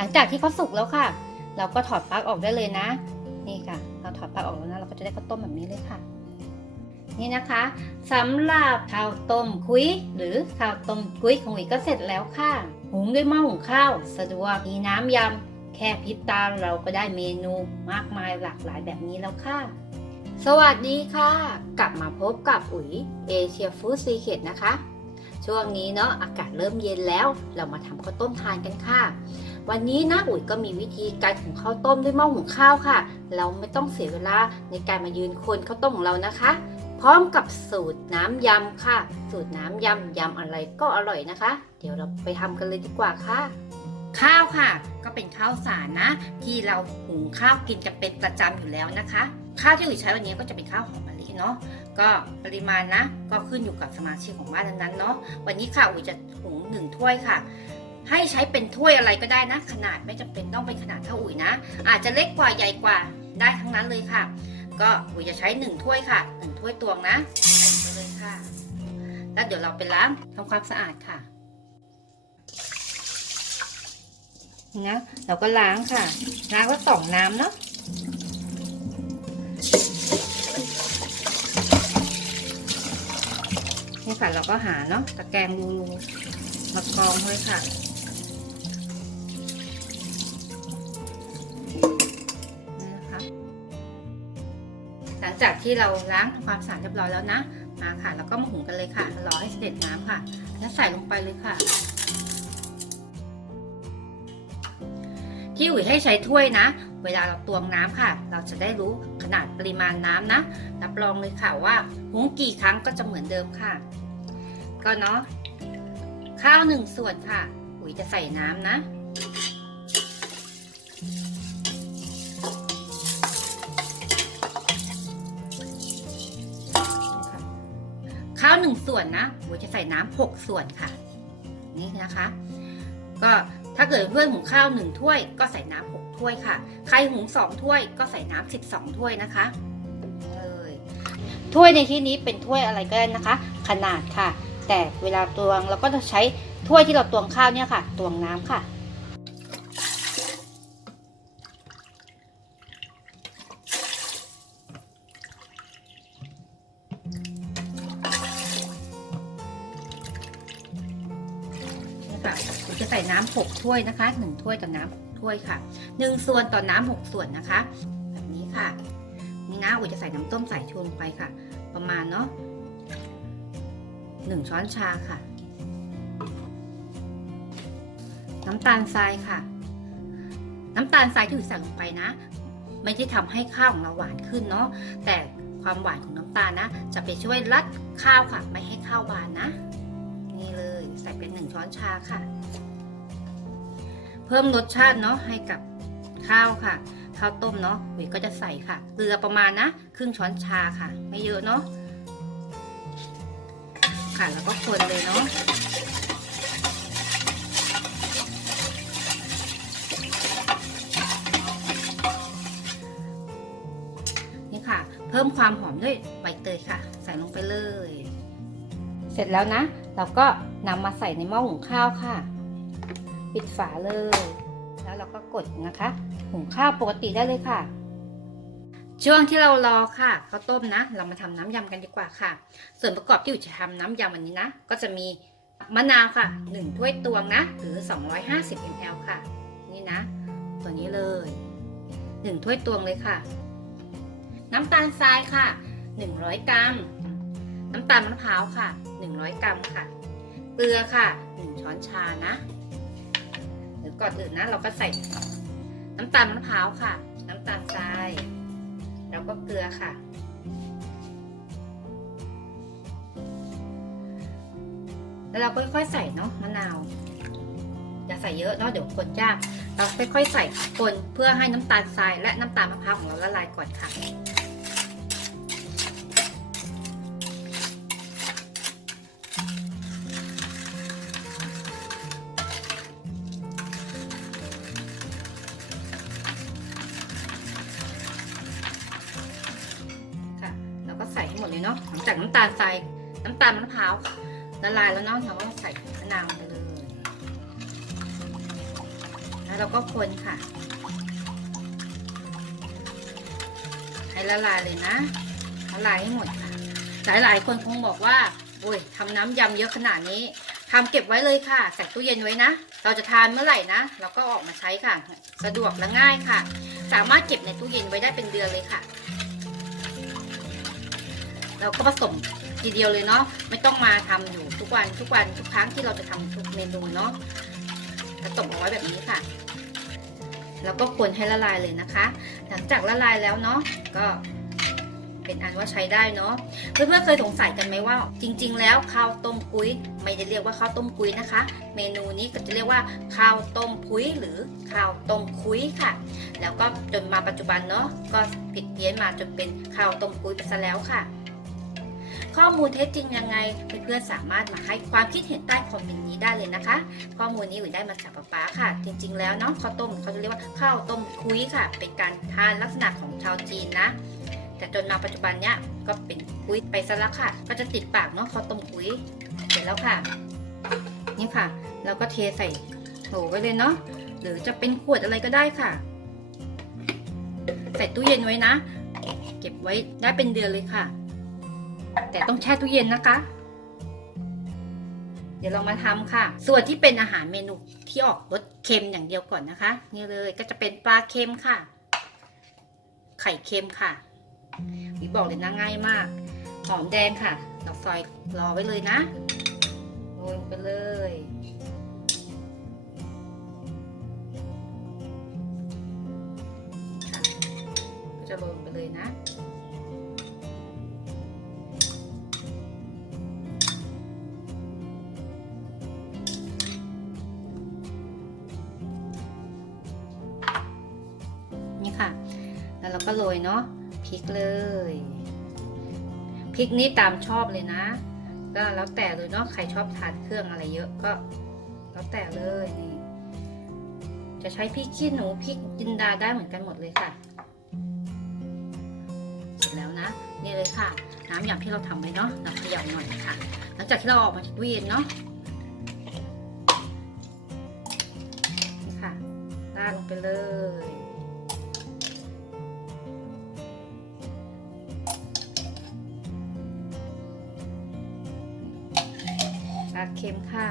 หลังจากที่เขาสุกแล้วค่ะ เราก็ถอดปลั๊กออกได้เลยนะ นี่ค่ะ เราถอดปลั๊กออกแล้วนะเราก็จะได้ข้าวต้มแบบนี้เลยค่ะ นี่นะคะสำหรับข้าวต้มคุยหรือข้าวต้มกุ้ยของหวีก็เสร็จแล้วค่ะหุงด้วยหม้อหุงข้าวสะดวกมีน้ำยำแค่พริบตาเราก็ได้เมนูมากมายหลากหลายแบบนี้แล้วค่ะสวัสดีค่ะ กลับมาพบกับอุ๋ยเอเชียฟู้ดซีเคดนะคะ ช่วงนี้เนาะอากาศเริ่มเย็นแล้ว เรามาทำข้าวต้มทานกันค่ะ วันนี้นะอุ๋ยก็มีวิธีการหุงข้าวต้มด้วยหม้อหุงข้าวค่ะ เราไม่ต้องเสียเวลาในการมายืนคนข้าวต้มของเรานะคะ พร้อมกับสูตรน้ำยำค่ะ สูตรน้ำยำยำอะไรก็อร่อยนะคะ เดี๋ยวเราไปทำกันเลยดีกว่าค่ะ ข้าวค่ะ ก็เป็นข้าวสารนะ ที่เราหุงข้าวกินกันเป็นประจำอยู่แล้วนะคะ ข้าวที่อุ๋ยใช้วันนี้ก็จะเป็นข้าวหอมมะลิเนาะก็ปริมาณนะก็ขึ้นอยู่กับสมาชิกของบ้านนั้นๆเนาะวันนี้ค่ะอุ๋ยจะหุงหนึ่งถ้วยค่ะ ให้ใช้เป็นถ้วยอะไรก็ได้นะ ขนาดไม่จำเป็นต้องเป็นขนาดเท่าอุ๋ยนะ อาจจะเล็กกว่าใหญ่กว่าได้ทั้งนั้นเลยค่ะ ก็อุ๋ยจะใช้หนึ่งถ้วยค่ะหนึ่งถ้วยตวงนะใส่ไปเลยค่ะ แล้วเดี๋ยวเราไปล้างทำความสะอาดค่ะนะเราก็ล้างค่ะ ล้างก็สองน้ำเนาะนี่ค่ะเราก็หาเนาะตะแกรงรูๆมากรองเลยค่ะ จากที่เราล้างทำความสะอาดเรียบร้อยแล้วนะมาค่ะ แล้วก็มาหุงกันเลยค่ะ รอให้เสด็จน้ำค่ะ แล้วใส่ลงไปเลยค่ะ ที่อุ๋ยให้ใช้ถ้วยนะ เวลาเราตวงน้ำค่ะ เราจะได้รู้ขนาดปริมาณน้ำนะ รับรองเลยค่ะว่าหุงกี่ครั้งก็จะเหมือนเดิมค่ะ ก็เนาะ ข้าวหนึ่งส่วนค่ะ อุ๋ยจะใส่น้ำนะาวหนึ่งส่วนนะอุ๋ยจะใส่น้ำหกส่วนค่ะ นี่นะคะ ก็ถ้าเกิดเพื่อนหุงข้าวหนึ่งถ้วย ก็ใส่น้ำหกถ้วยค่ะ ใครหุงสองถ้วย ก็ใส่น้ำสิบสองถ้วยนะคะเลยถ้วยในที่นี้เป็นถ้วยอะไรก็ได้นะคะ ขนาดค่ะ แต่เวลาตวงเราก็จะใช้ถ้วยที่เราตวงข้าวเนี่ยค่ะ ตวงน้ำค่ะ ใส่น้ำหกถ้วยนะคะหนึ่งถ้วยต่อน้ำหกถ้วยค่ะหนึ่งส่วนต่อน้ำหกส่วนนะคะ แบบนี้ค่ะ นี่นะอุ๋ยจะใส่น้ำต้มสายชูลงไปค่ะ ประมาณเนาะหนึ่งช้อนชาค่ะ น้ำตาลทรายค่ะ น้ำตาลทรายที่อุ๋ยใส่ลงไปนะ ไม่ได้ทำให้ข้าวของเราหวานขึ้นเนาะแต่ความหวานของน้ำตาลนะ จะไปช่วยรัดข้าวค่ะ ไม่ให้ข้าวหวานนะ นี่เลยใส่เป็นหนึ่งช้อนชาค่ะ เพิ่มรสชาติเนาะให้กับข้าวค่ะ ข้าวต้มเนาะหุยก็จะใส่ค่ะ เกลือประมาณนะครึ่งช้อนชาค่ะ ไม่เยอะเนาะค่ะแล้วก็คนเลยเนาะนี่ค่ะ เพิ่มความหอมด้วยใบเตยค่ะ ใส่ลงไปเลย เสร็จแล้วนะ เราก็นำมาใส่ในหม้อหุงข้าวค่ะ ปิดฝาเลย แล้วเราก็กดนะคะ หุงข้าวปกติได้เลยค่ะ ช่วงที่เรารอค่ะข้าวต้มนะ เรามาทำน้ำยำกันดีกว่าค่ะ ส่วนประกอบที่อยู่จะทำน้ำยำวันนี้นะ ก็จะมีมะนาวค่ะ 1 ถ้วยตวงนะ หรือ 250 ml ค่ะ นี่นะ ตัวนี้เลย 1 ถ้วยตวงเลยค่ะ น้ำตาลทรายค่ะ 100 กรัม น้ำตาลมะพร้าวค่ะ 100 กรัมค่ะ เกลือค่ะ 1 ช้อนชานะ เดี๋ยวก่อนอื่นนะเราก็ใส่น้ำตาลมะพร้าวค่ะ น้ำตาลทราย แล้วก็เกลือค่ะ แล้วเราก็ค่อยๆใส่เนาะมะนาวอย่าใส่เยอะเนาะเดี๋ยวคนยาก เราค่อยๆใส่คนเพื่อให้น้ำตาลทรายและน้ำตาลมะพร้าวของเราละลายก่อนค่ะ เลยเนาะหลังจากน้ำตาลทรายน้ำตาลมะพร้าวละลายแล้วเนาะเราก็ใส่มะนาวไปเลยและเราก็คนค่ะ ให้ละลายเลยนะละลายให้หมดค่ะ หลายๆคนคงบอกว่าโอ้ยทำน้ำยำเยอะขนาดนี้ทำเก็บไว้เลยค่ะใส่ตู้เย็นไว้นะ เราจะทานเมื่อไหร่นะเราก็ออกมาใช้ค่ะ สะดวกและง่ายค่ะ สามารถเก็บในตู้เย็นไว้ได้เป็นเดือนเลยค่ะ เราก็ผสมทีเดียวเลยเนาะไม่ต้องมาทำอยู่ทุกวันทุกวันทุกครั้งที่เราจะทำทุกเมนูเนาะผสมเอาไว้แบบนี้ค่ะ แล้วก็คนให้ละลายเลยนะคะ หลังจากละลายแล้วเนาะก็เป็นอันว่าใช้ได้เนาะเพื่อนๆเคยสงสัยกันไหมว่า จริง ๆ แล้วข้าวต้มกุ้ยไม่ได้เรียกว่าข้าวต้มกุ้ยนะคะ เมนูนี้ก็จะเรียกว่าข้าวต้มพุ้ยหรือข้าวต้มคุ้ยค่ะ แล้วก็จนมาปัจจุบันเนาะก็ผิดเพี้ยนมาจนเป็นข้าวต้มกุ้ยไปซะแล้วค่ะ ข้อมูลเท็จจริงยังไงเพื่อนๆสามารถมาให้ความคิดเห็นใต้คอมเมนต์นี้ได้เลยนะคะ ข้อมูลนี้อุ๋ยได้มาจากป๊าป๊าค่ะ จริง ๆ แล้วเนาะข้าวต้มเขาจะเรียกว่าข้าวต้มคุยค่ะ เป็นการทานลักษณะของชาวจีนนะ แต่จนมาปัจจุบันเนี้ยก็เป็นคุยไปซะแล้วค่ะ ก็จะติดปากเนาะข้าวต้มคุยเสร็จแล้วค่ะ นี่ค่ะเราก็เทใส่โถไว้เลยเนาะหรือจะเป็นขวดอะไรก็ได้ค่ะ ใส่ตู้เย็นไว้นะ เก็บไว้ได้เป็นเดือนเลยค่ะ แต่ต้องแช่ตู้เย็นนะคะ เดี๋ยวเรามาทำค่ะ ส่วนที่เป็นอาหารเมนูที่ออกรสเค็มอย่างเดียวก่อนนะคะ นี่เลยก็จะเป็นปลาเค็มค่ะ ไข่เค็มค่ะวิบอกเลยนะง่ายมาก หอมแดงค่ะเราซอยรอไว้เลยนะโรยไปเลยก็จะโรยลงไปเลยนะ แล้วเราก็โรยเนาะพริกเลยพริกนี่ตามชอบเลยนะก็แล้วแต่เลยเนาะใครชอบทานเครื่องอะไรเยอะก็แล้วแต่เลยนี่จะใช้พริกขี้หนูพริกจินดาได้เหมือนกันหมดเลยค่ะเสร็จแล้วนะนี่เลยค่ะ น้ำยำที่เราทำไว้เนาะเราเขย่าหน่อยค่ะ หลังจากที่เราออกมาจากตู้เย็นเนาะนี่ค่ะราดลงไปเลย เค็มค่ะ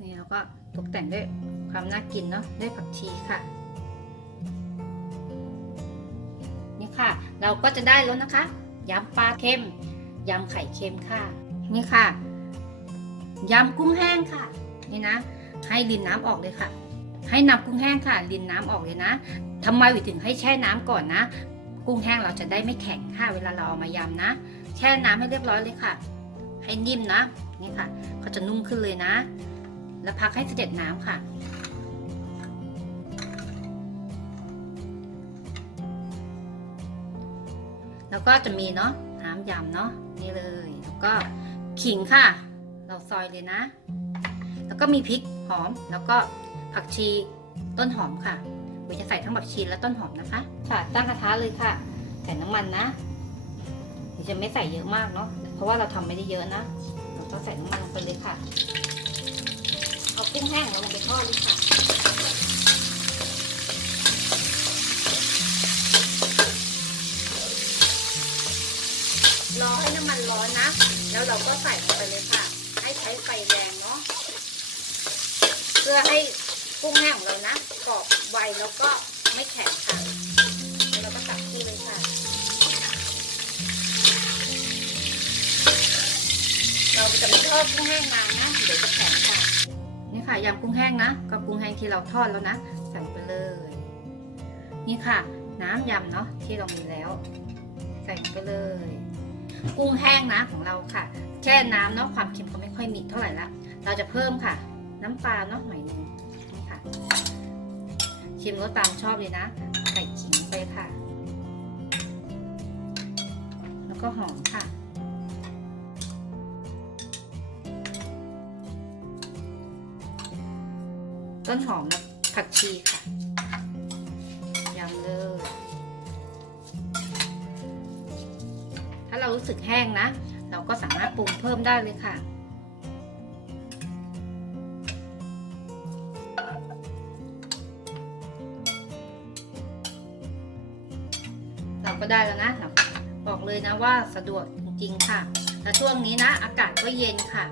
นี่แล้วก็ตกแต่งด้วยความน่ากินเนาะด้วยผักชีค่ะนี่ค่ะ เราก็จะได้แล้วนะคะยำปลาเค็มยำไข่เค็มค่ะ นี่ค่ะยำกุ้งแห้งค่ะ นี่นะ ให้รินน้ำออกเลยค่ะ ให้นำกุ้งแห้งค่ะรินน้ำออกเลยนะทำไมวิถึงให้แช่น้ำก่อนนะ กุ้งแห้งเราจะได้ไม่แข็งค่ะเวลาเราเอามายำนะ แช่น้ำให้เรียบร้อยเลยค่ะ ให้นิ่มนะนี่ค่ะเขาจะนุ่มขึ้นเลยนะ แล้วพักให้เสด็จน้ำค่ะแล้วก็จะมีเนาะน้ำยำเนาะนี่เลย แล้วก็ขิงค่ะ เราซอยเลยนะ แล้วก็มีพริกหอมแล้วก็ ผักชีต้นหอมค่ะวิจะใส่ทั้งผักชีและต้นหอมนะคะ ค่ะตั้งกระทะเลยค่ะใส่น้ำมันนะวิจะไม่ใส่เยอะมากเนาะเพราะว่าเราทำไม่ได้เยอะนะเราก็ใส่น้ำมันลงไปเลยค่ะ เอากุ้งแห้งเราลงไปทอดเลยค่ะรอให้น้ำมันร้อนนะ แล้วเราก็ใส่ลงไปเลยค่ะ ให้ใช้ไฟแรงเนาะ เพื่อให้ กุ้งแห้งของเรานะกรอบไวแล้วก็ไม่แข็งค่ะแล้วเราก็ตักขึ้นเลยค่ะ เราจะไม่ทอดกุ้งแห้งนานนะเดี๋ยวจะแข็งค่ะนี่ค่ะยำกุ้งแห้งนะกับกุ้งแห้งที่เราทอดแล้วนะใส่ไปเลย นี่ค่ะ น้ำยำเนาะที่เรามีแล้ว ใส่ไปเลย กุ้งแห้งนะของเราค่ะแช่น้ำเนาะความเค็มก็ไม่ค่อยมีเท่าไหร่ละเราจะเพิ่มค่ะ น้ำปลาเนาะหน่อยนึง เค็มก็ตามชอบเลยนะ ใส่ขิงไปค่ะ แล้วก็หอมค่ะ ต้นหอมนะผักชีค่ะยำเลย ถ้าเรารู้สึกแห้งนะ เราก็สามารถปรุงเพิ่มได้เลยค่ะ ได้แล้วนะบอกเลยนะว่าสะดวกจริงๆค่ะและช่วงนี้นะ อากาศก็เย็นค่ะ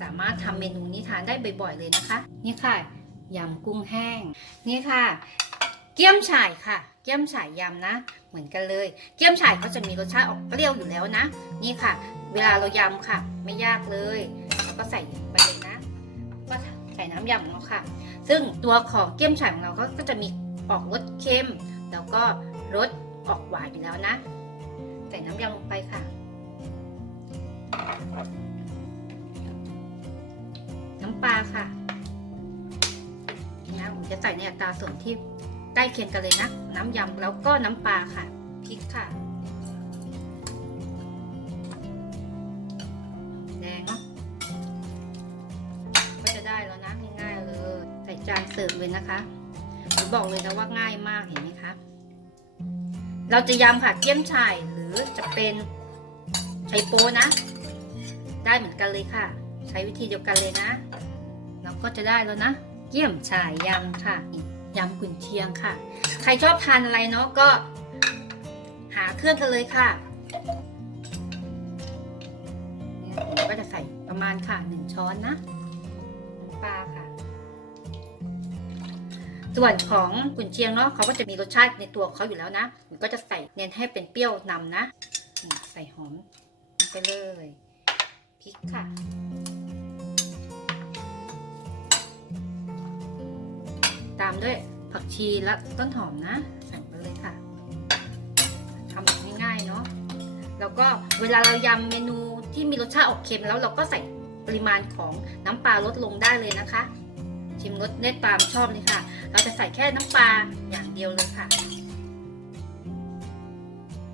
สามารถทำเมนูนี้ทานได้บ่อยๆเลยนะคะ นี่ค่ะยำกุ้งแห้ง นี่ค่ะ เกี๊ยมฉ่ายค่ะ เกี๊ยมฉ่ายยำนะ เหมือนกันเลย เกี๊ยมฉ่ายเขาจะมีรสชาติออกเปรี้ยวอยู่แล้วนะ นี่ค่ะ เวลาเรายำค่ะ ไม่ยากเลยเราก็ใส่ไปเลยนะก็ใส่น้ำยำของเราค่ะ ซึ่งตัวของเกี๊ยมฉ่ายของเราก็จะมีออกรสเค็ม แล้วก็รสออกหวานอยู่แล้วนะ ใส่น้ำยำลงไปค่ะ น้ำปลาค่ะนะผมจะใส่ในอัตราส่วนที่ใกล้เคียงกันเลยนะ น้ำยำแล้วก็น้ำปลาค่ะพริกค่ะแดงเนาะก็จะได้แล้วนะง่ายๆเลย ใส่จานเสิร์ฟเลยนะคะ ผมบอกเลยนะว่าง่ายมากเห็นไหมคะ เราจะยำค่ะเกี๊ยมฉ่ายหรือจะเป็นไชโปนะ ได้เหมือนกันเลยค่ะ ใช้วิธีเดียวกันเลยนะ เราก็จะได้แล้วนะ เกี๊ยมฉ่ายยำค่ะยำกุนเชียงค่ะ ใครชอบทานอะไรเนาะก็ หาเครื่องกันเลยค่ะก็จะใส่ประมาณค่ะหนึ่งช้อนนะปลาค่ะ ส่วนของกุนเชียงเนาะเขาก็จะมีรสชาติในตัวเขาอยู่แล้วนะมันก็จะใส่เน้นให้เป็นเปรี้ยวนำนะ ใส่หอมไปเลยพริกค่ะตามด้วยผักชีและต้นหอมนะใส่ไปเลยค่ะทำแบบง่ายๆเนาะแล้วก็เวลาเรายำเมนูที่มีรสชาติออกเค็มแล้วเราก็ใส่ปริมาณของน้ำปลาลดลงได้เลยนะคะ ชิมรสได้ตามชอบเลยค่ะ เราจะใส่แค่น้ำปลาอย่างเดียวเลยค่ะ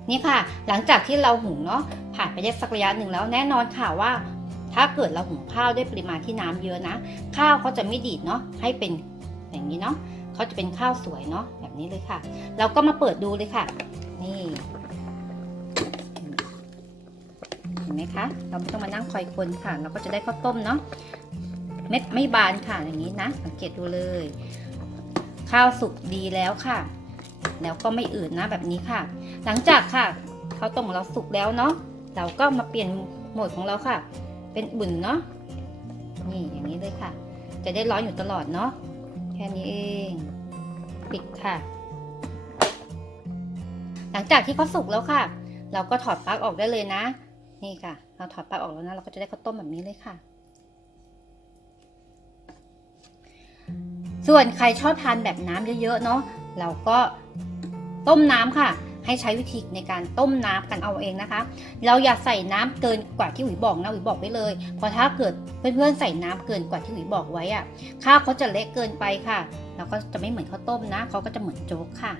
นี่ค่ะ หลังจากที่เราหุงเนาะผ่านไปได้สักระยะหนึ่งแล้วแน่นอนค่ะว่า ถ้าเกิดเราหุงข้าวด้วยปริมาณที่น้ำเยอะนะ ข้าวเขาจะไม่ดีดเนาะให้เป็นอย่างนี้เนาะเขาจะเป็นข้าวสวยเนาะแบบนี้เลยค่ะ เราก็มาเปิดดูเลยค่ะ นี่เห็นไหมคะ เราไม่ต้องมานั่งคอยคนค่ะ เราก็จะได้ข้าวต้มเนาะ เม็ดไม่บานค่ะอย่างนี้นะ สังเกตดูเลย ข้าวสุกดีแล้วค่ะ แล้วก็ไม่อืดนะแบบนี้ค่ะ หลังจากค่ะข้าวต้มของเราสุกแล้วเนาะเราก็มาเปลี่ยนโหมดของเราค่ะ เป็นอุ่นเนาะนี่อย่างนี้เลยค่ะ จะได้ร้อนอยู่ตลอดเนาะแค่นี้เอง ปิดค่ะ หลังจากที่เขาสุกแล้วค่ะ เราก็ถอดปลั๊กออกได้เลยนะ นี่ค่ะ เราถอดปลั๊กออกแล้วนะ เราก็จะได้ข้าวต้มแบบนี้เลยค่ะ ส่วนใครชอบทานแบบน้ำเยอะๆเนาะเราก็ต้มน้ำค่ะ ให้ใช้วิธีในการต้มน้ำกันเอาเองนะคะ เราอย่าใส่น้ำเกินกว่าที่อุ๋ยบอกนะอุ๋ยบอกไว้เลยเพราะถ้าเกิดเพื่อนๆใส่น้ำเกินกว่าที่อุ๋ยบอกไว้อะข้าวเขาจะเละเกินไปค่ะแล้วก็จะไม่เหมือนข้าวต้มนะเขาก็จะเหมือนโจ๊กค่ะ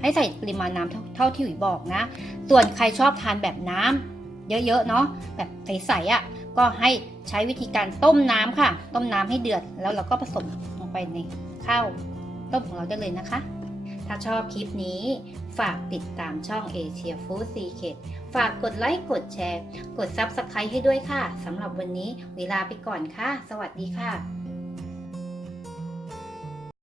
ให้ใส่ปริมาณน้ำเท่าที่อุ๋ยบอกนะ ส่วนใครชอบทานแบบน้ำเยอะๆเนาะแบบใสๆอะก็ให้ใช้วิธีการต้มน้ำค่ะ ต้มน้ำให้เดือดแล้วเราก็ผสม ไปในข้าวต้มของเราได้เลยนะคะ ถ้าชอบคลิปนี้ ฝากติดตามช่อง Asia Food Secret ฝากกดไลค์กดแชร์ กด Subscribe ให้ด้วยค่ะสำหรับวันนี้เวลาไปก่อนค่ะ สวัสดีค่ะ